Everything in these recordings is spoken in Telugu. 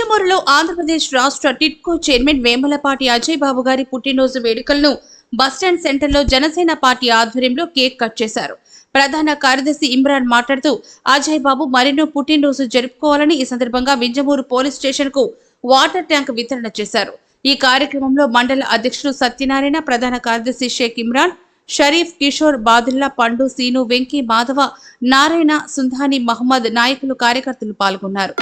వింజమూరులో ఆంధ్రప్రదేశ్ రాష్ట్ర టిట్కో చైర్మన్ వేములపాటి అజయ్ బాబు గారి పుట్టినరోజు వేడుకలను బస్టాండ్ సెంటర్లో జనసేన పార్టీ ఆధ్వర్యంలో కేక్ కట్ చేశారు. ప్రధాన కార్యదర్శి ఇమ్రాన్ మాట్లాడుతూ అజయ్ బాబు మరెన్నో పుట్టినరోజు జరుపుకోవాలని ఈ సందర్భంగా వింజమూరు పోలీస్ స్టేషన్ కు వాటర్ ట్యాంక్ వితరణ చేశారు. ఈ కార్యక్రమంలో మండల అధ్యక్షుడు సత్యనారాయణ, ప్రధాన కార్యదర్శి షేక్ ఇమ్రాన్, షరీఫ్, కిషోర్, బాదుల్లా, పండు, సీను, వెంకీ, మాధవ, నారాయణ, సుంధాని, మహమ్మద్ నాయకులు, కార్యకర్తలు పాల్గొన్నారు.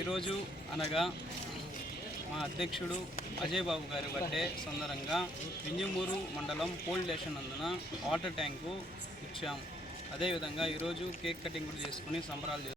ఈరోజు అనగా మా అధ్యక్షుడు అజయ్ బాబు గారి బర్త్డే సందర్భంగా వింజమూరు మండలం పోలీస్ స్టేషన్ నందున వాటర్ ట్యాంకు ఇచ్చాము. అదేవిధంగా ఈరోజు కేక్ కటింగ్ కూడా చేసుకుని సంబరాలు